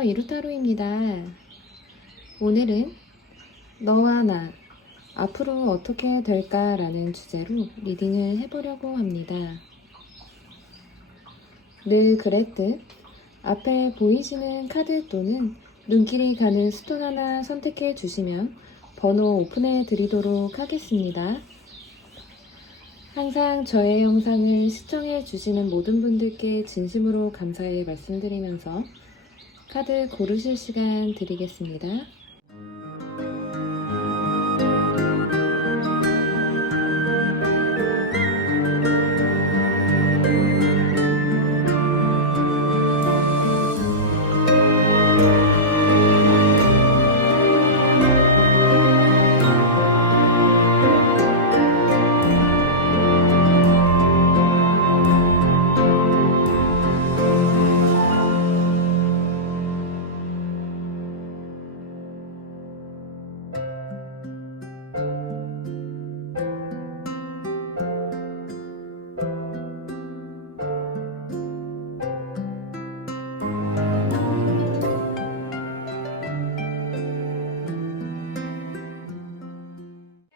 안녕하세요. 이루타로입니다. 오늘은 너와 나, 앞으로 어떻게 될까라는 주제로 리딩을 해보려고 합니다. 늘 그랬듯 앞에 보이시는 카드 또는 눈길이 가는 스톤 하나 선택해 주시면 번호 오픈해 드리도록 하겠습니다. 항상 저의 영상을 시청해 주시는 모든 분들께 진심으로 감사의 말씀드리면서 카드 고르실 시간 드리겠습니다.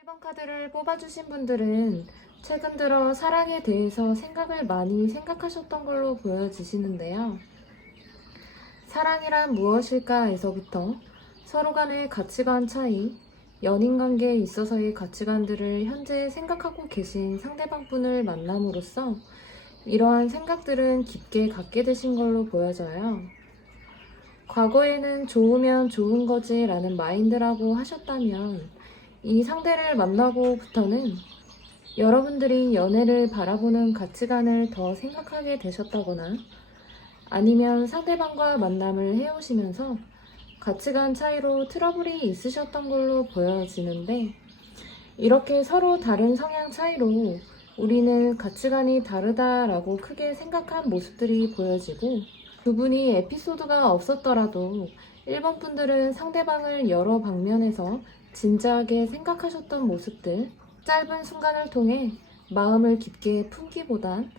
1번 카드를 뽑아주신 분들은 최근 들어 사랑에 대해서 생각을 많이 생각하셨던 걸로 보여지시는데요. 사랑이란 무엇일까에서부터 서로 간의 가치관 차이, 연인 관계에 있어서의 가치관들을 현재 생각하고 계신 상대방분을 만남으로써 이러한 생각들은 깊게 갖게 되신 걸로 보여져요. 과거에는 좋으면 좋은 거지 라는 마인드라고 하셨다면 이 상대를 만나고부터는 여러분들이 연애를 바라보는 가치관을 더 생각하게 되셨다거나 아니면 상대방과 만남을 해오시면서 가치관 차이로 트러블이 있으셨던 걸로 보여지는데, 이렇게 서로 다른 성향 차이로 우리는 가치관이 다르다라고 크게 생각한 모습들이 보여지고, 두 분이 에피소드가 없었더라도 1번 분들은 상대방을 여러 방면에서 진지하게 생각하셨던 모습들, 짧은 순간을 통해 마음을 깊게 품기보단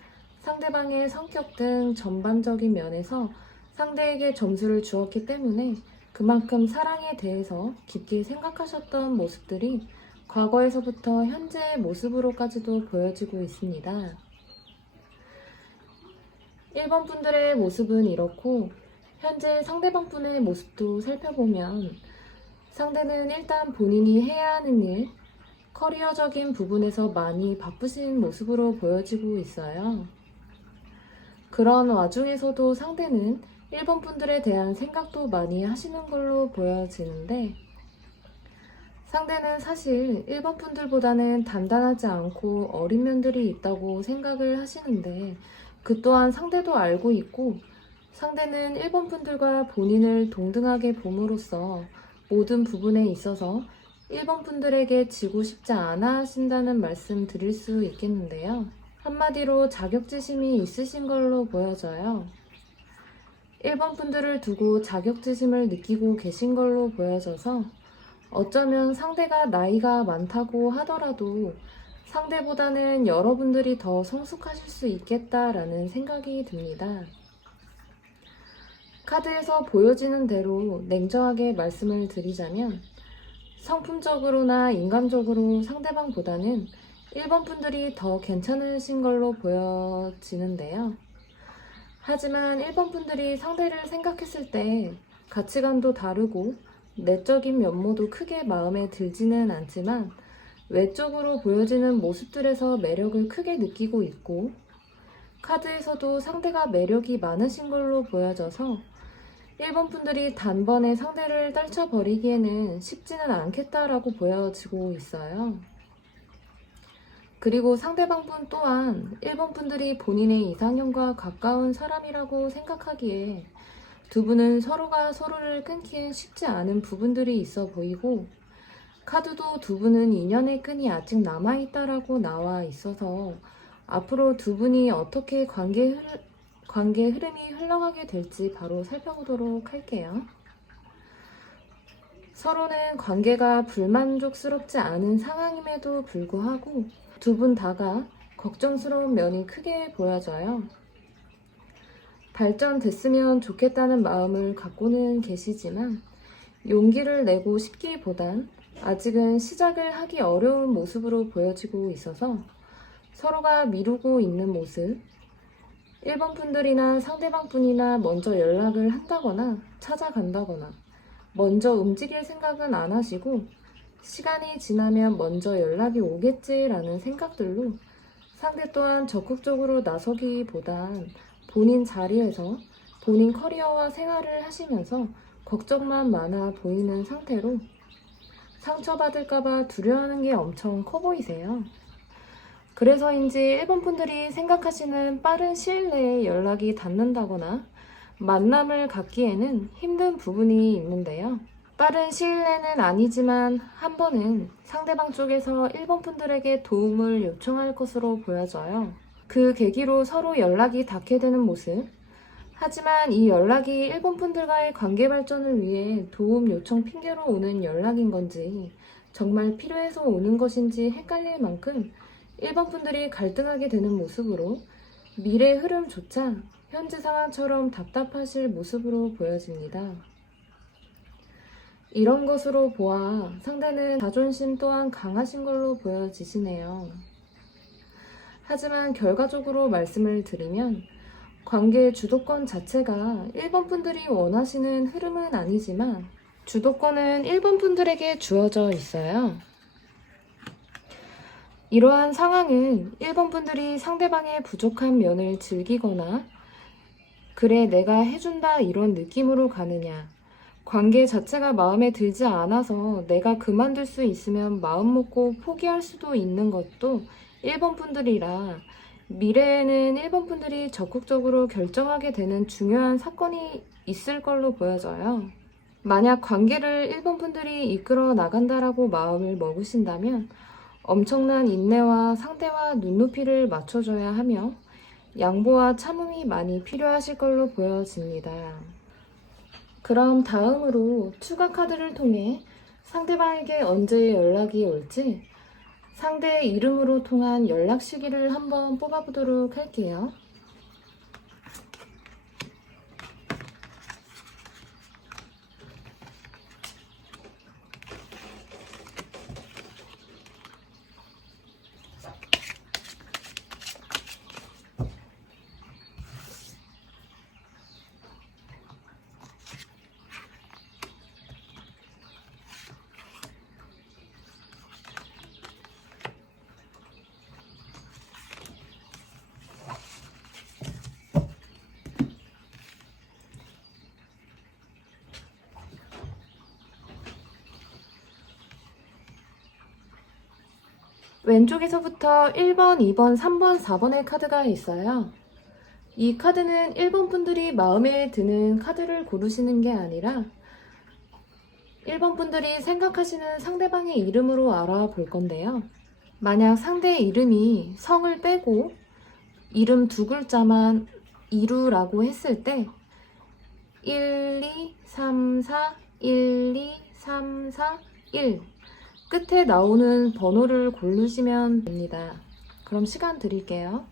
상대방의 성격 등 전반적인 면에서 상대에게 점수를 주었기 때문에 그만큼 사랑에 대해서 깊게 생각하셨던 모습들이 과거에서부터 현재의 모습으로까지도 보여지고 있습니다. 1번 분들의 모습은 이렇고, 현재 상대방 분의 모습도 살펴보면 상대는 일단 본인이 해야 하는 일, 커리어적인 부분에서 많이 바쁘신 모습으로 보여지고 있어요. 그런 와중에서도 상대는 1번 분들에 대한 생각도 많이 하시는 걸로 보여지는데, 상대는 사실 1번 분들보다는 단단하지 않고 어린 면들이 있다고 생각을 하시는데, 그 또한 상대도 알고 있고, 상대는 1번 분들과 본인을 동등하게 봄으로써 모든 부분에 있어서 1번 분들에게 지고 싶지 않아 하신다는 말씀 드릴 수 있겠는데요. 한마디로 자격지심이 있으신 걸로 보여져요. 1번 분들을 두고 자격지심을 느끼고 계신 걸로 보여져서 어쩌면 상대가 나이가 많다고 하더라도 상대보다는 여러분들이 더 성숙하실 수 있겠다라는 생각이 듭니다. 카드에서 보여지는 대로 냉정하게 말씀을 드리자면, 성품적으로나 인간적으로 상대방보다는 1번 분들이 더 괜찮으신 걸로 보여지는데요. 하지만 1번 분들이 상대를 생각했을 때 가치관도 다르고 내적인 면모도 크게 마음에 들지는 않지만 외적으로 보여지는 모습들에서 매력을 크게 느끼고 있고, 카드에서도 상대가 매력이 많으신 걸로 보여져서 1번 분들이 단번에 상대를 떨쳐버리기에는 쉽지는 않겠다라고 보여지고 있어요. 그리고 상대방 분 또한 1번 분들이 본인의 이상형과 가까운 사람이라고 생각하기에 두 분은 서로가 서로를 끊기엔 쉽지 않은 부분들이 있어 보이고, 카드도 두 분은 인연의 끈이 아직 남아있다라고 나와 있어서 앞으로 두 분이 어떻게 관계 흐름이 흘러가게 될지 바로 살펴보도록 할게요. 서로는 관계가 불만족스럽지 않은 상황임에도 불구하고 두 분 다가 걱정스러운 면이 크게 보여져요. 발전됐으면 좋겠다는 마음을 갖고는 계시지만 용기를 내고 싶기보단 아직은 시작을 하기 어려운 모습으로 보여지고 있어서 서로가 미루고 있는 모습, 1번 분들이나 상대방 분이나 먼저 연락을 한다거나 찾아간다거나 먼저 움직일 생각은 안 하시고 시간이 지나면 먼저 연락이 오겠지라는 생각들로 상대 또한 적극적으로 나서기보단 본인 자리에서 본인 커리어와 생활을 하시면서 걱정만 많아 보이는 상태로 상처받을까봐 두려워하는 게 엄청 커 보이세요. 그래서인지 1번 분들이 생각하시는 빠른 시일 내에 연락이 닿는다거나 만남을 갖기에는 힘든 부분이 있는데요. 빠른 시일 내는 아니지만 한 번은 상대방 쪽에서 1번 분들에게 도움을 요청할 것으로 보여져요. 그 계기로 서로 연락이 닿게 되는 모습. 하지만 이 연락이 1번 분들과의 관계 발전을 위해 도움 요청 핑계로 오는 연락인 건지 정말 필요해서 오는 것인지 헷갈릴 만큼 1번 분들이 갈등하게 되는 모습으로 미래 흐름조차 현재 상황처럼 답답하실 모습으로 보여집니다. 이런 것으로 보아 상대는 자존심 또한 강하신 걸로 보여지시네요. 하지만 결과적으로 말씀을 드리면 관계의 주도권 자체가 1번 분들이 원하시는 흐름은 아니지만 주도권은 1번 분들에게 주어져 있어요. 이러한 상황은 1번 분들이 상대방의 부족한 면을 즐기거나 그래 내가 해준다 이런 느낌으로 가느냐, 관계 자체가 마음에 들지 않아서 내가 그만둘 수 있으면 마음 먹고 포기할 수도 있는 것도 1번 분들이라 미래에는 1번 분들이 적극적으로 결정하게 되는 중요한 사건이 있을 걸로 보여져요. 만약 관계를 1번 분들이 이끌어 나간다라고 마음을 먹으신다면 엄청난 인내와 상대와 눈높이를 맞춰줘야 하며 양보와 참음이 많이 필요하실 걸로 보여집니다. 그럼 다음으로 추가 카드를 통해 상대방에게 언제 연락이 올지 상대의 이름으로 통한 연락 시기를 한번 뽑아보도록 할게요. 왼쪽에서부터 1번, 2번, 3번, 4번의 카드가 있어요. 이 카드는 1번 분들이 마음에 드는 카드를 고르시는 게 아니라 1번 분들이 생각하시는 상대방의 이름으로 알아볼 건데요. 만약 상대의 이름이 성을 빼고 이름 두 글자만 이루라고 했을 때 1, 2, 3, 4, 1, 2, 3, 4, 1 끝에 나오는 번호를 고르시면 됩니다. 그럼 시간 드릴게요.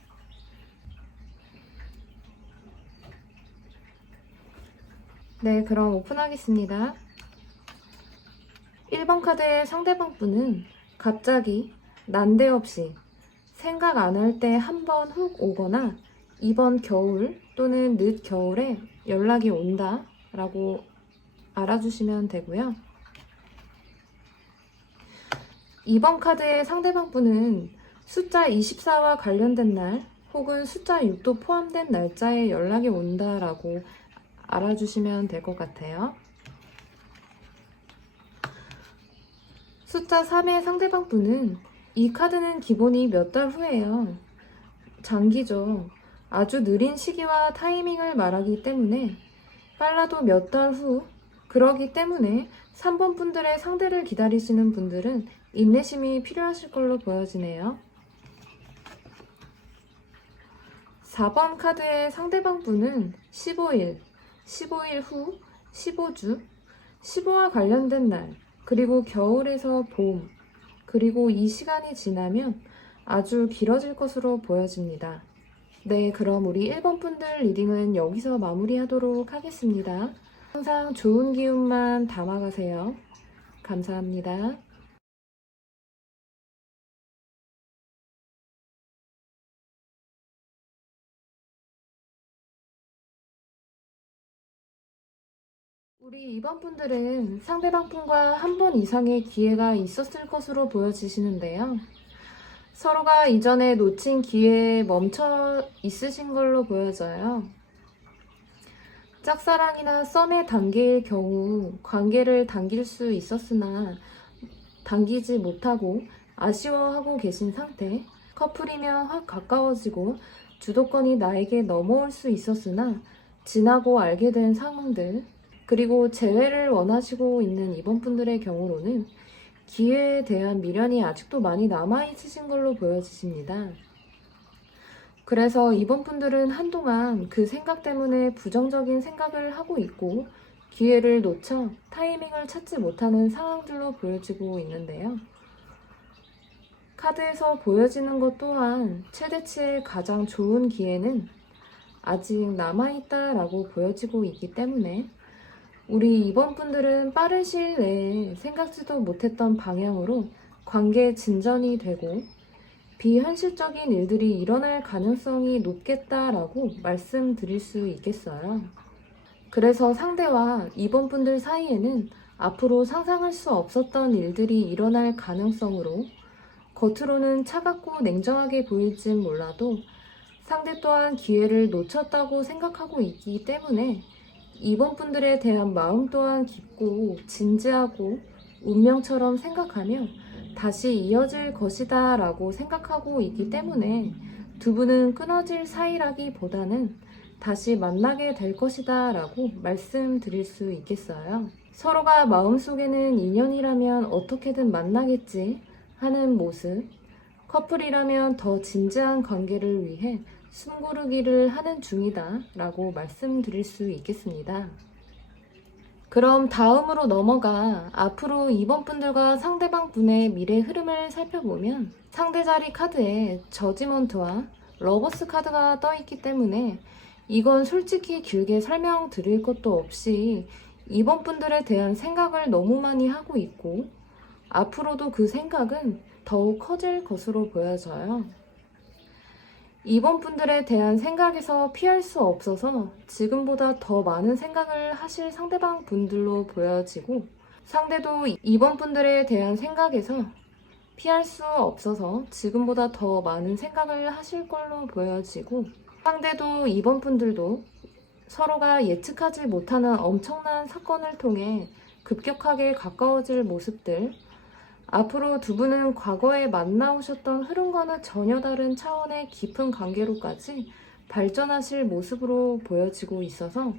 네, 그럼 오픈하겠습니다. 1번 카드의 상대방 분은 갑자기 난데없이 생각 안 할 때 한 번 훅 오거나 이번 겨울 또는 늦 겨울에 연락이 온다 라고 알아주시면 되고요. 2번 카드의 상대방 분은 숫자 24와 관련된 날 혹은 숫자 6도 포함된 날짜에 연락이 온다라고 알아주시면 될 것 같아요. 숫자 3의 상대방 분은 이 카드는 기본이 몇 달 후예요. 장기죠. 아주 느린 시기와 타이밍을 말하기 때문에 빨라도 몇 달 후, 그러기 때문에 3번 분들의 상대를 기다리시는 분들은 인내심이 필요하실 걸로 보여지네요. 4번 카드의 상대방 분은 15일, 15일 후, 15주, 15와 관련된 날, 그리고 겨울에서 봄, 그리고 이 시간이 지나면 아주 길어질 것으로 보여집니다. 네, 그럼 우리 1번 분들 리딩은 여기서 마무리하도록 하겠습니다. 항상 좋은 기운만 담아가세요. 감사합니다. 우리 2번 분들은 상대방 분과 한 번 이상의 기회가 있었을 것으로 보여지시는데요. 서로가 이전에 놓친 기회에 멈춰 있으신 걸로 보여져요. 짝사랑이나 썸의 단계일 경우 관계를 당길 수 있었으나 당기지 못하고 아쉬워하고 계신 상태, 커플이면 확 가까워지고 주도권이 나에게 넘어올 수 있었으나 지나고 알게 된 상황들, 그리고 재회를 원하시고 있는 이번 분들의 경우로는 기회에 대한 미련이 아직도 많이 남아있으신 걸로 보여지십니다. 그래서 이번 분들은 한동안 그 생각 때문에 부정적인 생각을 하고 있고 기회를 놓쳐 타이밍을 찾지 못하는 상황들로 보여지고 있는데요. 카드에서 보여지는 것 또한 최대치의 가장 좋은 기회는 아직 남아있다라고 보여지고 있기 때문에 우리 이번 분들은 빠른 시일 내에 생각지도 못했던 방향으로 관계 진전이 되고 비현실적인 일들이 일어날 가능성이 높겠다라고 말씀드릴 수 있겠어요. 그래서 상대와 이번 분들 사이에는 앞으로 상상할 수 없었던 일들이 일어날 가능성으로 겉으로는 차갑고 냉정하게 보일진 몰라도 상대 또한 기회를 놓쳤다고 생각하고 있기 때문에 이번 분들에 대한 마음 또한 깊고 진지하고 운명처럼 생각하며 다시 이어질 것이다 라고 생각하고 있기 때문에 두 분은 끊어질 사이라기보다는 다시 만나게 될 것이다 라고 말씀드릴 수 있겠어요. 서로가 마음속에는 인연이라면 어떻게든 만나겠지 하는 모습, 커플이라면 더 진지한 관계를 위해 숨고르기를 하는 중이다 라고 말씀드릴 수 있겠습니다. 그럼 다음으로 넘어가 앞으로 이번 분들과 상대방 분의 미래 흐름을 살펴보면 상대 자리 카드에 저지먼트와 러버스 카드가 떠 있기 때문에 이건 솔직히 길게 설명드릴 것도 없이 이번 분들에 대한 생각을 너무 많이 하고 있고 앞으로도 그 생각은 더욱 커질 것으로 보여져요. 이번 분들에 대한 생각에서 피할 수 없어서 지금보다 더 많은 생각을 하실 상대방 분들로 보여지고 상대도 이번 분들에 대한 생각에서 피할 수 없어서 지금보다 더 많은 생각을 하실 걸로 보여지고 상대도 이번 분들도 서로가 예측하지 못하는 엄청난 사건을 통해 급격하게 가까워질 모습들, 앞으로 두 분은 과거에 만나오셨던 흐름과는 전혀 다른 차원의 깊은 관계로까지 발전하실 모습으로 보여지고 있어서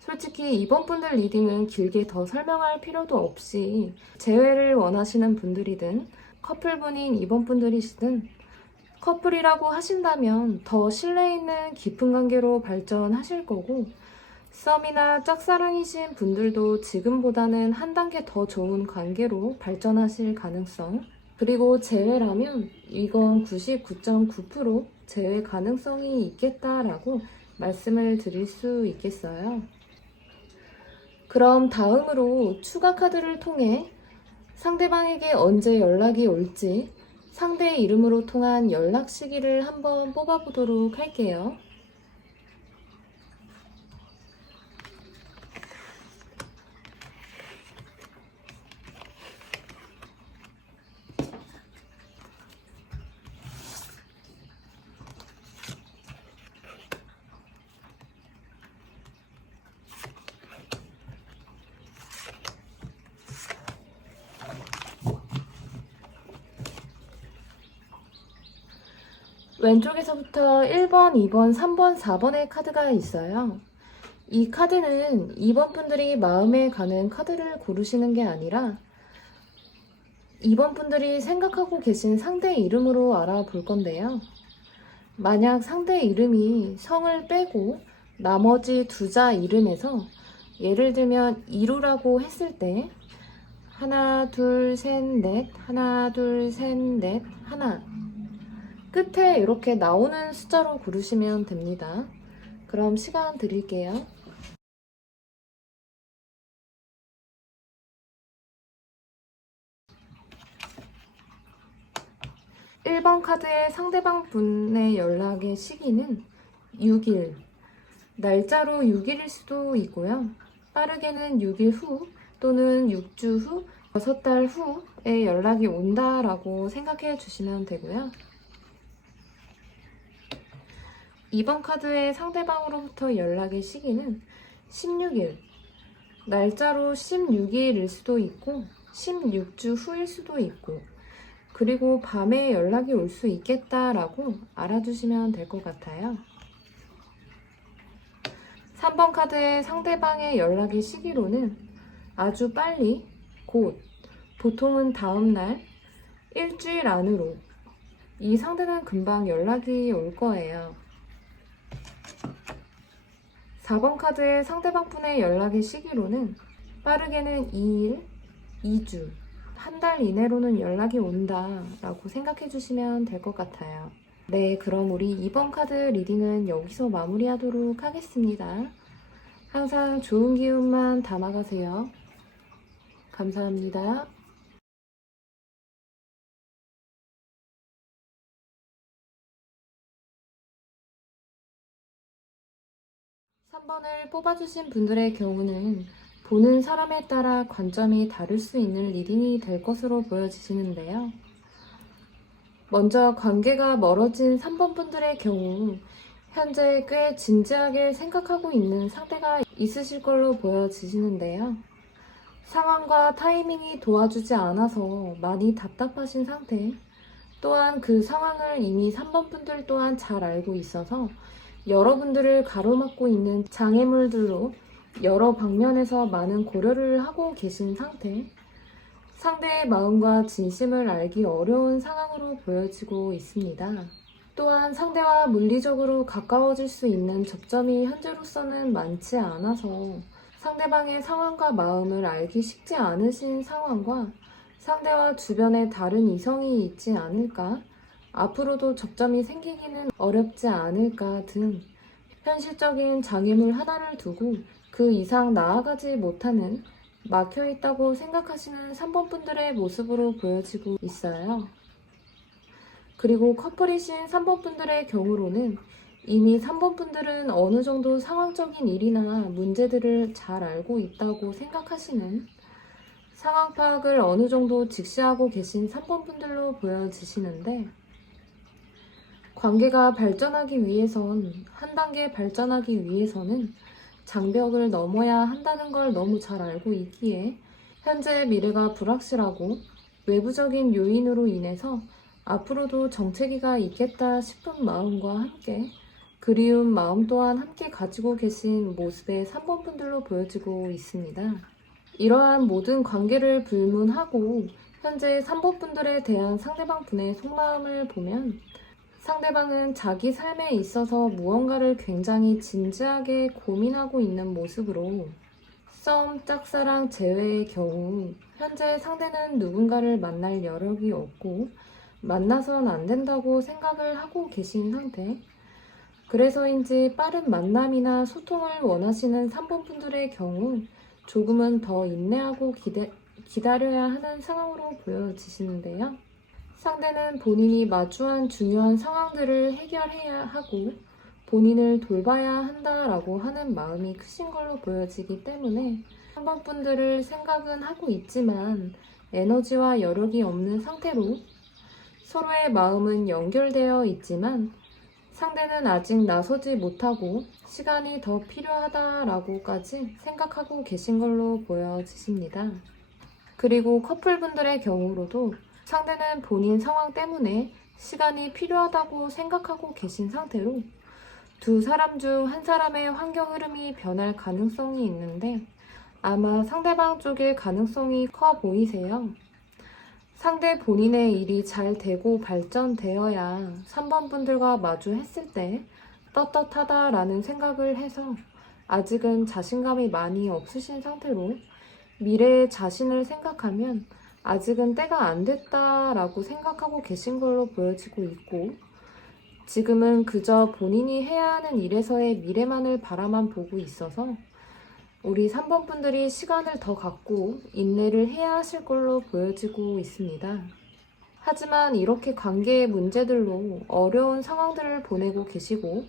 솔직히 이번 분들 리딩은 길게 더 설명할 필요도 없이 재회를 원하시는 분들이든 커플분인 이번 분들이시든 커플이라고 하신다면 더 신뢰 있는 깊은 관계로 발전하실 거고 썸이나 짝사랑이신 분들도 지금보다는 한 단계 더 좋은 관계로 발전하실 가능성, 그리고 재회라면 이건 99.9% 재회 가능성이 있겠다라고 말씀을 드릴 수 있겠어요. 그럼 다음으로 추가 카드를 통해 상대방에게 언제 연락이 올지 상대 이름으로 통한 연락 시기를 한번 뽑아보도록 할게요. 왼쪽에서부터 1번, 2번, 3번, 4번의 카드가 있어요. 이 카드는 2번 분들이 마음에 가는 카드를 고르시는 게 아니라 2번 분들이 생각하고 계신 상대 이름으로 알아볼 건데요. 만약 상대 이름이 성을 빼고 나머지 두 자 이름에서 예를 들면 이루라고 했을 때 하나, 둘, 셋, 넷, 하나, 둘, 셋, 넷, 하나 끝에 이렇게 나오는 숫자로 고르시면 됩니다. 그럼 시간 드릴게요. 1번 카드의 상대방 분의 연락의 시기는 6일, 날짜로 6일일 수도 있고요. 빠르게는 6일 후 또는 6주 후, 6달 후에 연락이 온다라고 생각해 주시면 되고요. 2번 카드의 상대방으로부터 연락의 시기는 16일, 날짜로 16일일 수도 있고 16주 후일 수도 있고, 그리고 밤에 연락이 올 수 있겠다라고 알아두시면 될 것 같아요. 3번 카드의 상대방의 연락의 시기로는 아주 빨리, 곧, 보통은 다음날, 일주일 안으로, 이 상대는 금방 연락이 올 거예요. 4번 카드의 상대방 분의 연락의 시기로는 빠르게는 2일, 2주, 한 달 이내로는 연락이 온다라고 생각해 주시면 될 것 같아요. 네, 그럼 우리 2번 카드 리딩은 여기서 마무리하도록 하겠습니다. 항상 좋은 기운만 담아가세요. 감사합니다. 3번을 뽑아주신 분들의 경우는 보는 사람에 따라 관점이 다를 수 있는 리딩이 될 것으로 보여지시는데요. 먼저 관계가 멀어진 3번 분들의 경우 현재 꽤 진지하게 생각하고 있는 상태가 있으실 걸로 보여지시는데요. 상황과 타이밍이 도와주지 않아서 많이 답답하신 상태, 또한 그 상황을 이미 3번 분들 또한 잘 알고 있어서 여러분들을 가로막고 있는 장애물들로 여러 방면에서 많은 고려를 하고 계신 상태, 상대의 마음과 진심을 알기 어려운 상황으로 보여지고 있습니다. 또한 상대와 물리적으로 가까워질 수 있는 접점이 현재로서는 많지 않아서 상대방의 상황과 마음을 알기 쉽지 않으신 상황과 상대와 주변에 다른 이성이 있지 않을까, 앞으로도 접점이 생기기는 어렵지 않을까 등 현실적인 장애물 하나를 두고 그 이상 나아가지 못하는 막혀있다고 생각하시는 3번 분들의 모습으로 보여지고 있어요. 그리고 커플이신 3번 분들의 경우로는 이미 3번 분들은 어느 정도 상황적인 일이나 문제들을 잘 알고 있다고 생각하시는, 상황 파악을 어느 정도 직시하고 계신 3번 분들로 보여지시는데, 관계가 발전하기 위해선, 한 단계 발전하기 위해서는 장벽을 넘어야 한다는 걸 너무 잘 알고 있기에 현재의 미래가 불확실하고 외부적인 요인으로 인해서 앞으로도 정체기가 있겠다 싶은 마음과 함께 그리운 마음 또한 함께 가지고 계신 모습의 3번 분들로 보여지고 있습니다. 이러한 모든 관계를 불문하고 현재 3번 분들에 대한 상대방 분의 속마음을 보면 상대방은 자기 삶에 있어서 무언가를 굉장히 진지하게 고민하고 있는 모습으로 썸, 짝사랑 제외의 경우 현재 상대는 누군가를 만날 여력이 없고 만나선 안 된다고 생각을 하고 계신 상태, 그래서인지 빠른 만남이나 소통을 원하시는 3번 분들의 경우 조금은 더 인내하고 기다려야 하는 상황으로 보여지시는데요. 상대는 본인이 마주한 중요한 상황들을 해결해야 하고 본인을 돌봐야 한다라고 하는 마음이 크신 걸로 보여지기 때문에 3번 분들을 생각은 하고 있지만 에너지와 여력이 없는 상태로 서로의 마음은 연결되어 있지만 상대는 아직 나서지 못하고 시간이 더 필요하다라고까지 생각하고 계신 걸로 보여지십니다. 그리고 커플분들의 경우로도 상대는 본인 상황 때문에 시간이 필요하다고 생각하고 계신 상태로 두 사람 중 한 사람의 환경 흐름이 변할 가능성이 있는데 아마 상대방 쪽의 가능성이 커 보이세요. 상대 본인의 일이 잘 되고 발전되어야 3번 분들과 마주했을 때 떳떳하다라는 생각을 해서 아직은 자신감이 많이 없으신 상태로 미래의 자신을 생각하면 아직은 때가 안 됐다라고 생각하고 계신 걸로 보여지고 있고, 지금은 그저 본인이 해야 하는 일에서의 미래만을 바라만 보고 있어서 우리 3번 분들이 시간을 더 갖고 인내를 해야 하실 걸로 보여지고 있습니다. 하지만 이렇게 관계의 문제들로 어려운 상황들을 보내고 계시고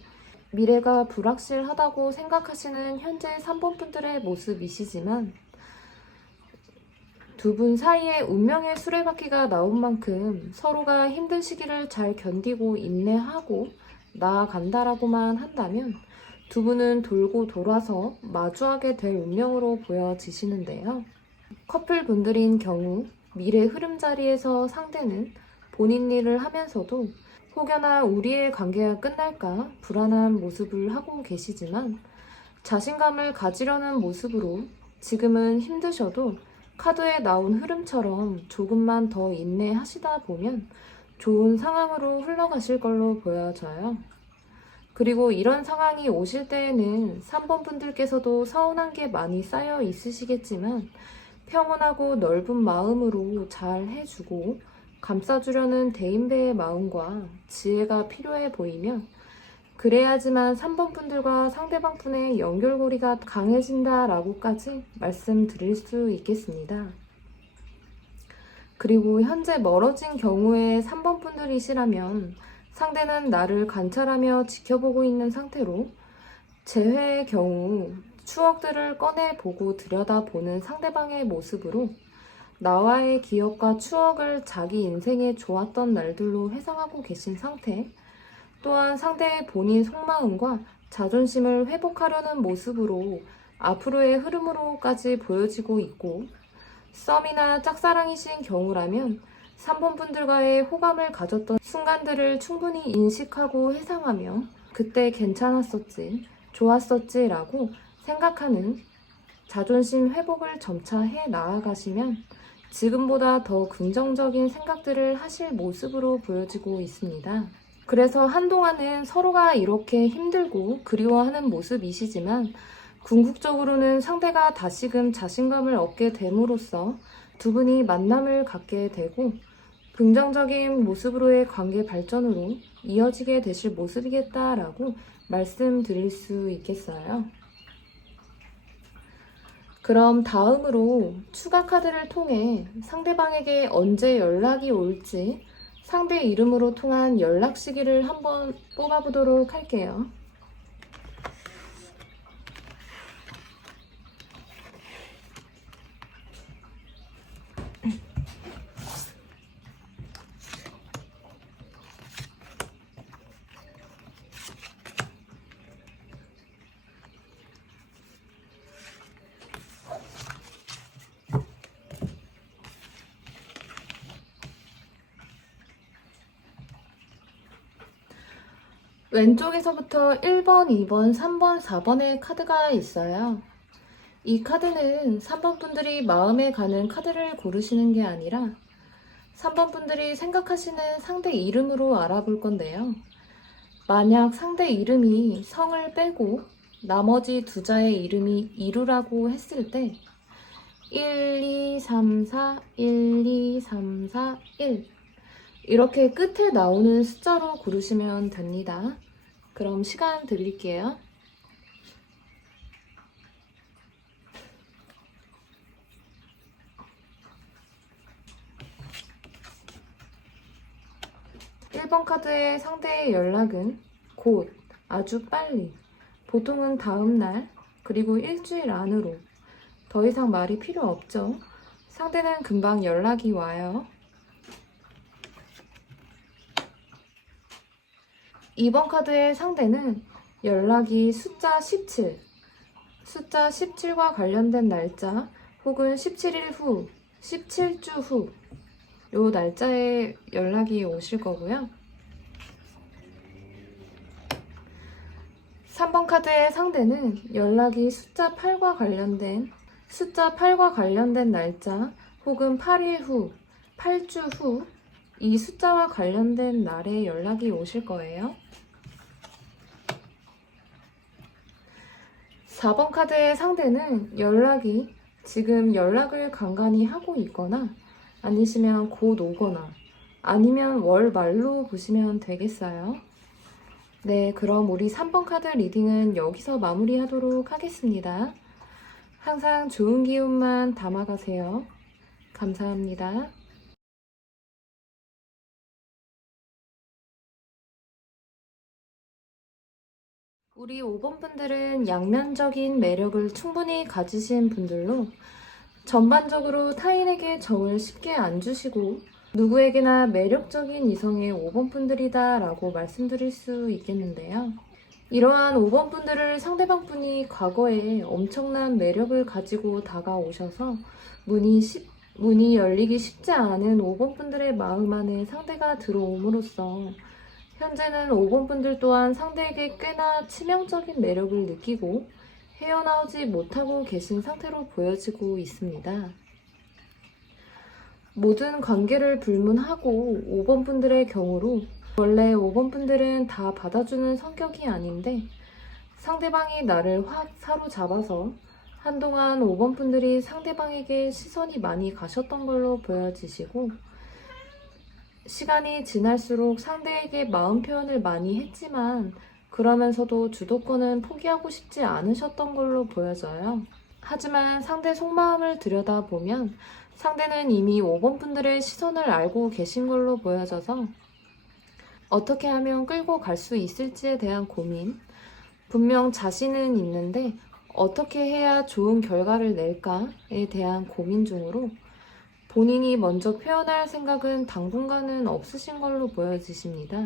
미래가 불확실하다고 생각하시는 현재 3번 분들의 모습이시지만 두 분 사이에 운명의 수레바퀴가 나온 만큼 서로가 힘든 시기를 잘 견디고 인내하고 나아간다라고만 한다면 두 분은 돌고 돌아서 마주하게 될 운명으로 보여지시는데요. 커플분들인 경우 미래 흐름 자리에서 상대는 본인 일을 하면서도 혹여나 우리의 관계가 끝날까 불안한 모습을 하고 계시지만 자신감을 가지려는 모습으로 지금은 힘드셔도 카드에 나온 흐름처럼 조금만 더 인내하시다 보면 좋은 상황으로 흘러가실 걸로 보여져요. 그리고 이런 상황이 오실 때에는 3번 분들께서도 서운한 게 많이 쌓여 있으시겠지만 평온하고 넓은 마음으로 잘 해주고 감싸주려는 대인배의 마음과 지혜가 필요해 보이며 그래야지만 3번 분들과 상대방 분의 연결고리가 강해진다라고까지 말씀드릴 수 있겠습니다. 그리고 현재 멀어진 경우에 3번 분들이시라면 상대는 나를 관찰하며 지켜보고 있는 상태로 재회의 경우 추억들을 꺼내보고 들여다보는 상대방의 모습으로 나와의 기억과 추억을 자기 인생에 좋았던 날들로 회상하고 계신 상태, 또한 상대의 본인 속마음과 자존심을 회복하려는 모습으로 앞으로의 흐름으로까지 보여지고 있고 썸이나 짝사랑이신 경우라면 3번 분들과의 호감을 가졌던 순간들을 충분히 인식하고 회상하며 그때 괜찮았었지, 좋았었지 라고 생각하는 자존심 회복을 점차 해 나아가시면 지금보다 더 긍정적인 생각들을 하실 모습으로 보여지고 있습니다. 그래서 한동안은 서로가 이렇게 힘들고 그리워하는 모습이시지만 궁극적으로는 상대가 다시금 자신감을 얻게 됨으로써 두 분이 만남을 갖게 되고 긍정적인 모습으로의 관계 발전으로 이어지게 되실 모습이겠다라고 말씀드릴 수 있겠어요. 그럼 다음으로 추가 카드를 통해 상대방에게 언제 연락이 올지 상대 이름으로 통한 연락 시기를 한번 뽑아보도록 할게요. 왼쪽에서부터 1번, 2번, 3번, 4번의 카드가 있어요. 이 카드는 3번 분들이 마음에 가는 카드를 고르시는 게 아니라 3번 분들이 생각하시는 상대 이름으로 알아볼 건데요. 만약 상대 이름이 성을 빼고 나머지 두 자의 이름이 이루라고 했을 때 1, 2, 3, 4, 1, 2, 3, 4, 1 이렇게 끝에 나오는 숫자로 고르시면 됩니다. 그럼 시간 드릴게요. (1번) 카드의 상대의 연락은 곧, 아주 빨리, 보통은 다음날, 그리고 일주일 안으로. 더 이상 말이 필요 없죠. 상대는 금방 연락이 와요. 2번 카드의 상대는 연락이 숫자 17, 숫자 17과 관련된 날짜 혹은 17일 후, 17주 후 요 날짜에 연락이 오실 거고요. 3번 카드의 상대는 연락이 숫자 8과 관련된 날짜 혹은 8일 후, 8주 후 이 숫자와 관련된 날에 연락이 오실 거예요. 4번 카드의 상대는 연락이 지금 연락을 간간히 하고 있거나 아니시면 곧 오거나 아니면 월 말로 보시면 되겠어요. 네, 그럼 우리 3번 카드 리딩은 여기서 마무리하도록 하겠습니다. 항상 좋은 기운만 담아가세요. 감사합니다. 우리 5번 분들은 양면적인 매력을 충분히 가지신 분들로 전반적으로 타인에게 정을 쉽게 안 주시고 누구에게나 매력적인 이성의 5번 분들이다 라고 말씀드릴 수 있겠는데요. 이러한 5번 분들을 상대방 분이 과거에 엄청난 매력을 가지고 다가오셔서 문이 열리기 쉽지 않은 5번 분들의 마음 안에 상대가 들어옴으로써 현재는 5번 분들 또한 상대에게 꽤나 치명적인 매력을 느끼고 헤어나오지 못하고 계신 상태로 보여지고 있습니다. 모든 관계를 불문하고 5번 분들의 경우로 원래 5번 분들은 다 받아주는 성격이 아닌데 상대방이 나를 확 사로잡아서 한동안 5번 분들이 상대방에게 시선이 많이 가셨던 걸로 보여지시고 시간이 지날수록 상대에게 마음 표현을 많이 했지만 그러면서도 주도권은 포기하고 싶지 않으셨던 걸로 보여져요. 하지만 상대 속마음을 들여다보면 상대는 이미 5번 분들의 시선을 알고 계신 걸로 보여져서 어떻게 하면 끌고 갈 수 있을지에 대한 고민, 분명 자신은 있는데 어떻게 해야 좋은 결과를 낼까에 대한 고민 중으로 본인이 먼저 표현할 생각은 당분간은 없으신 걸로 보여지십니다.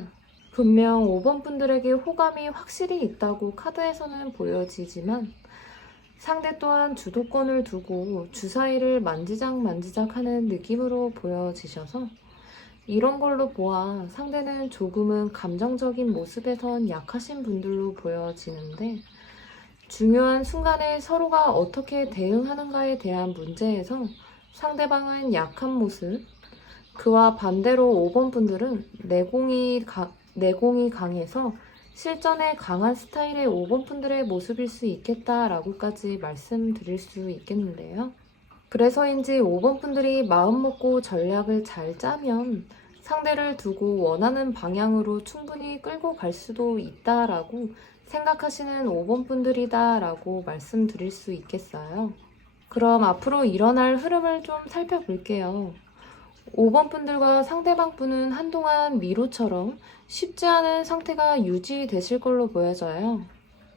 분명 5번 분들에게 호감이 확실히 있다고 카드에서는 보여지지만 상대 또한 주도권을 두고 주사위를 만지작 하는 느낌으로 보여지셔서 이런 걸로 보아 상대는 조금은 감정적인 모습에선 약하신 분들로 보여지는데 중요한 순간에 서로가 어떻게 대응하는가에 대한 문제에서 상대방은 약한 모습, 그와 반대로 5번 분들은 내공이 강해서 실전에 강한 스타일의 5번 분들의 모습일 수 있겠다라고까지 말씀드릴 수 있겠는데요. 그래서인지 5번 분들이 마음 먹고 전략을 잘 짜면 상대를 두고 원하는 방향으로 충분히 끌고 갈 수도 있다라고 생각하시는 5번 분들이다라고 말씀드릴 수 있겠어요. 그럼 앞으로 일어날 흐름을 좀 살펴볼게요. 5번 분들과 상대방 분은 한동안 미로처럼 쉽지 않은 상태가 유지되실 걸로 보여져요.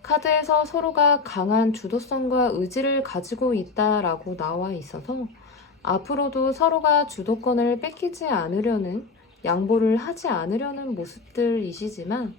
카드에서 서로가 강한 주도성과 의지를 가지고 있다라고 나와 있어서 앞으로도 서로가 주도권을 뺏기지 않으려는, 양보를 하지 않으려는 모습들이시지만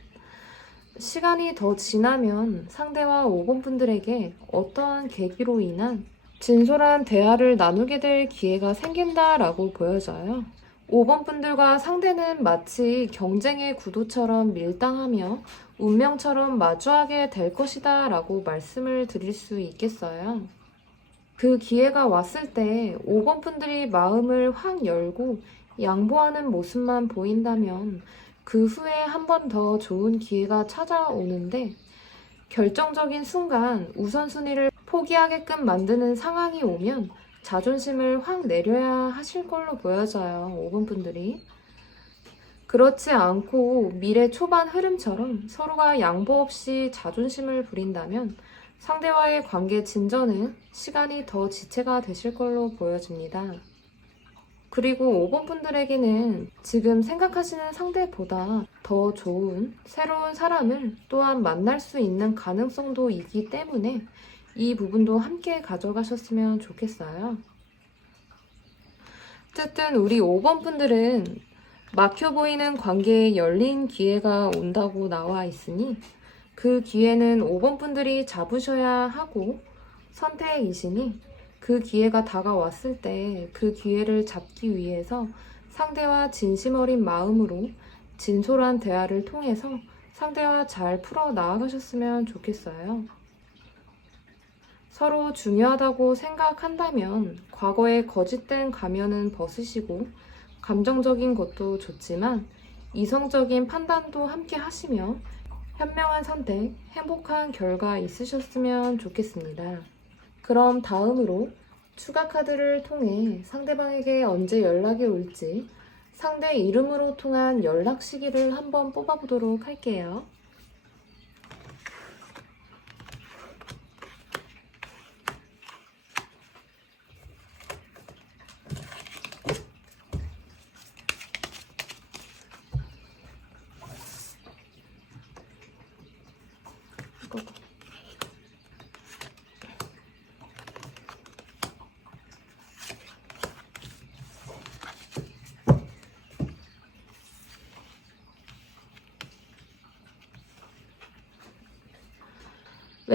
시간이 더 지나면 상대와 5번 분들에게 어떠한 계기로 인한 진솔한 대화를 나누게 될 기회가 생긴다라고 보여져요. 5번 분들과 상대는 마치 경쟁의 구도처럼 밀당하며 운명처럼 마주하게 될 것이다 라고 말씀을 드릴 수 있겠어요. 그 기회가 왔을 때 5번 분들이 마음을 확 열고 양보하는 모습만 보인다면 그 후에 한 번 더 좋은 기회가 찾아오는데 결정적인 순간 우선순위를 포기하게끔 만드는 상황이 오면 자존심을 확 내려야 하실 걸로 보여져요, 5번 분들이. 그렇지 않고 미래 초반 흐름처럼 서로가 양보 없이 자존심을 부린다면 상대와의 관계 진전은 시간이 더 지체가 되실 걸로 보여집니다. 그리고 5번 분들에게는 지금 생각하시는 상대보다 더 좋은 새로운 사람을 또한 만날 수 있는 가능성도 있기 때문에 이 부분도 함께 가져가셨으면 좋겠어요. 어쨌든 우리 5번 분들은 막혀 보이는 관계에 열린 기회가 온다고 나와 있으니 그 기회는 5번 분들이 잡으셔야 하고 선택이시니 그 기회가 다가왔을 때 그 기회를 잡기 위해서 상대와 진심 어린 마음으로 진솔한 대화를 통해서 상대와 잘 풀어 나아가셨으면 좋겠어요. 서로 중요하다고 생각한다면 과거의 거짓된 가면은 벗으시고 감정적인 것도 좋지만 이성적인 판단도 함께 하시며 현명한 선택, 행복한 결과 있으셨으면 좋겠습니다. 그럼 다음으로 추가 카드를 통해 상대방에게 언제 연락이 올지 상대 이름으로 통한 연락 시기를 한번 뽑아보도록 할게요.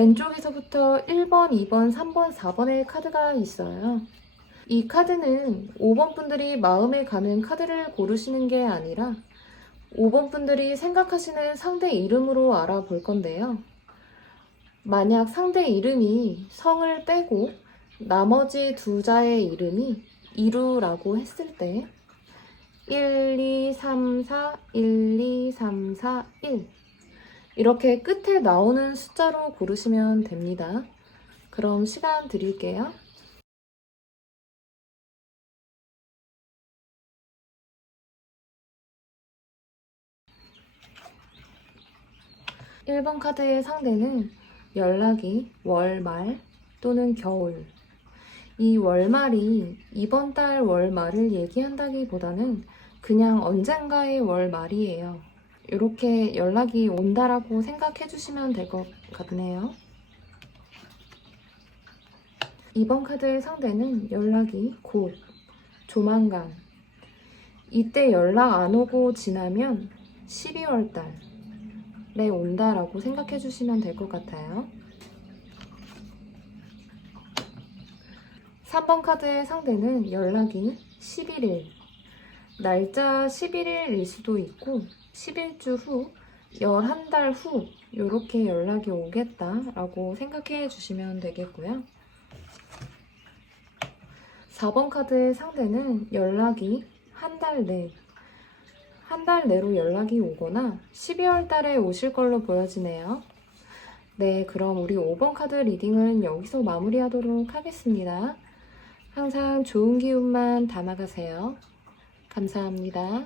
왼쪽에서부터 1번, 2번, 3번, 4번의 카드가 있어요. 이 카드는 5번 분들이 마음에 가는 카드를 고르시는 게 아니라 5번 분들이 생각하시는 상대 이름으로 알아볼 건데요. 만약 상대 이름이 성을 빼고 나머지 두 자의 이름이 이루라고 했을 때 1, 2, 3, 4, 1, 2, 3, 4, 1 이렇게 끝에 나오는 숫자로 고르시면 됩니다. 그럼 시간 드릴게요. (1번) 카드의 상대는 연락이 월말 또는 겨울. 이 월말이 이번 달 월말을 얘기한다기보다는 그냥 언젠가의 월말이에요. 이렇게 연락이 온다라고 생각해 주시면 될 것 같네요. 2번 카드의 상대는 연락이 곧, 조만간. 이때 연락 안 오고 지나면 12월 달에 온다라고 생각해 주시면 될 것 같아요. 3번 카드의 상대는 연락이 11일. 날짜 11일일 수도 있고 11주 후, 11달 후 이렇게 연락이 오겠다라고 생각해 주시면 되겠고요. 4번 카드의 상대는 연락이 한 달 내, 한 달 내로 연락이 오거나 12월 달에 오실 걸로 보여지네요. 네, 그럼 우리 5번 카드 리딩은 여기서 마무리하도록 하겠습니다. 항상 좋은 기운만 담아가세요. 감사합니다.